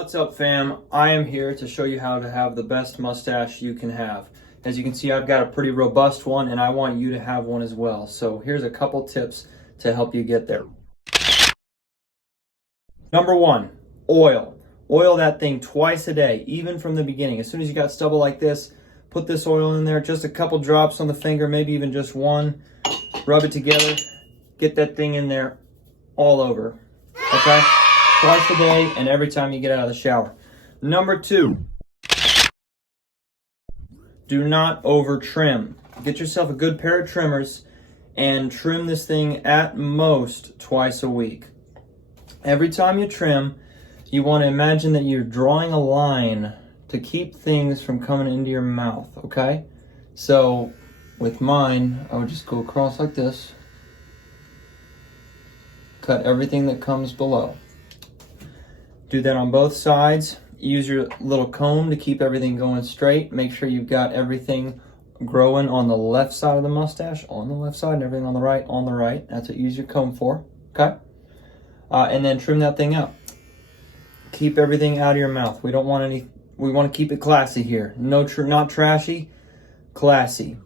What's up, fam? I am here to show you how to have the best mustache you can have. As you can see, I've got a pretty robust one and I want you to have one as well. So here's a couple tips to help you get there. Number one, oil. Oil that thing twice a day, even from the beginning. As soon as you got stubble like this, put this oil in there, just a couple drops on the finger, maybe even just one. Rub it together, get that thing in there all over, okay? Twice a day and every time you get out of the shower. Number two, do not over trim. Get yourself a good pair of trimmers and trim this thing at most twice a week. Every time you trim, you want to imagine that you're drawing a line to keep things from coming into your mouth, okay? So with mine, I would just go across like this, cut everything that comes below. Do that on both sides. Use your little comb to keep everything going straight. Make sure you've got everything growing on the left side of the mustache, on the left side, and everything on the right, on the right. That's what you use your comb for, okay? And then trim that thing out. Keep everything out of your mouth. We don't want any, we want to keep it classy here. No, not trashy, classy.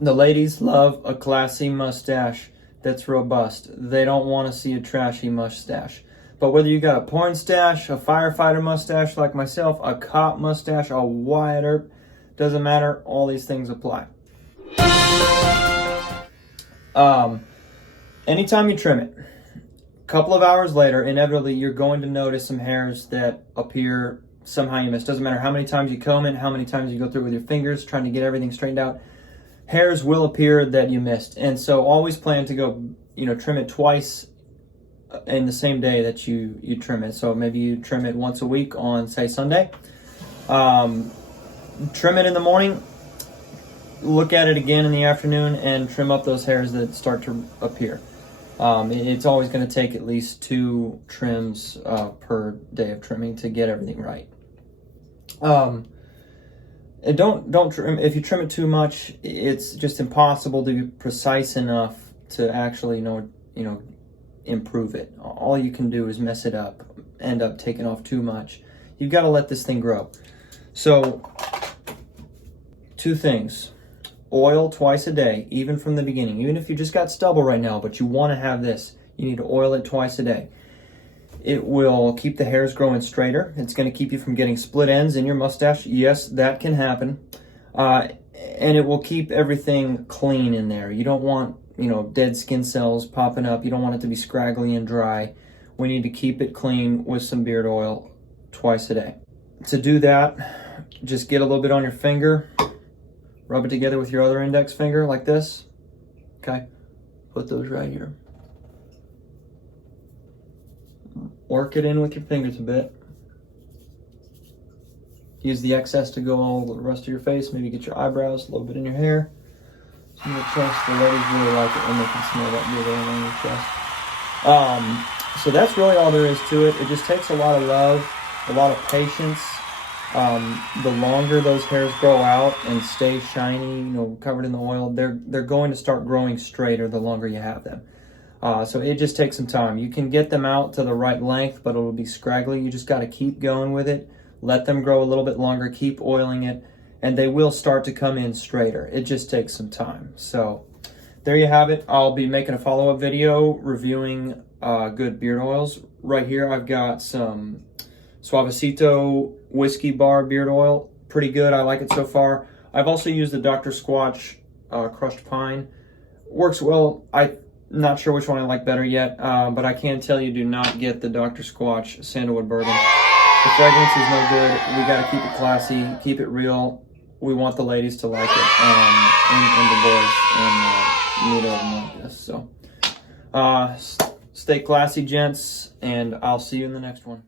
The ladies love a classy mustache that's robust. They don't want to see a trashy mustache. But whether you got a porn stash, a firefighter mustache like myself, a cop mustache, a Wyatt Earp, doesn't matter, all these things apply. Anytime you trim it, a couple of hours later, inevitably you're going to notice some hairs that appear somehow you missed. Doesn't matter how many times you comb it, how many times you go through it with your fingers trying to get everything straightened out. Hairs will appear that you missed, and so always plan to go, trim it twice in the same day that you trim it. So maybe you trim it once a week on, say, Sunday. Trim it in the morning, look at it again in the afternoon, and trim up those hairs that start to appear. It's always going to take at least 2 trims per day of trimming to get everything right. And don't trim. If you trim it too much, it's just impossible to be precise enough to actually improve it. All you can do is mess it up, end up taking off too much. You've got to let this thing grow. So 2 things. Oil twice a day, even from the beginning. Even if you just got stubble right now, but you want to have this, you need to oil it twice a day. It will keep the hairs growing straighter. It's going to keep you from getting split ends in your mustache. Yes, that can happen. And it will keep everything clean in there. You don't want, dead skin cells popping up. You don't want it to be scraggly and dry. We need to keep it clean with some beard oil twice a day. To do that, just get a little bit on your finger. Rub it together with your other index finger like this. Okay? Put those right here. Work it in with your fingers a bit. Use the excess to go all the rest of your face. Maybe get your eyebrows, a little bit in your hair. Some of your chest. The ladies really like it when they can smell that beard oil on your chest. So that's really all there is to it. It just takes a lot of love, a lot of patience. The longer those hairs grow out and stay shiny, covered in the oil, they're going to start growing straighter the longer you have them. So it just takes some time. You can get them out to the right length, but it'll be scraggly. You just got to keep going with it. Let them grow a little bit longer. Keep oiling it, and they will start to come in straighter. It just takes some time. So there you have it. I'll be making a follow-up video reviewing good beard oils. Right here, I've got some Suavecito Whiskey Bar beard oil. Pretty good. I like it so far. I've also used the Dr. Squatch Crushed Pine. Works well. I'm not sure which one I like better yet, but I can tell you do not get the Dr. Squatch Sandalwood Bourbon. The fragrance is no good. We got to keep it classy, keep it real. We want the ladies to like it, and the boys, and neither of them like this. So, stay classy, gents, and I'll see you in the next one.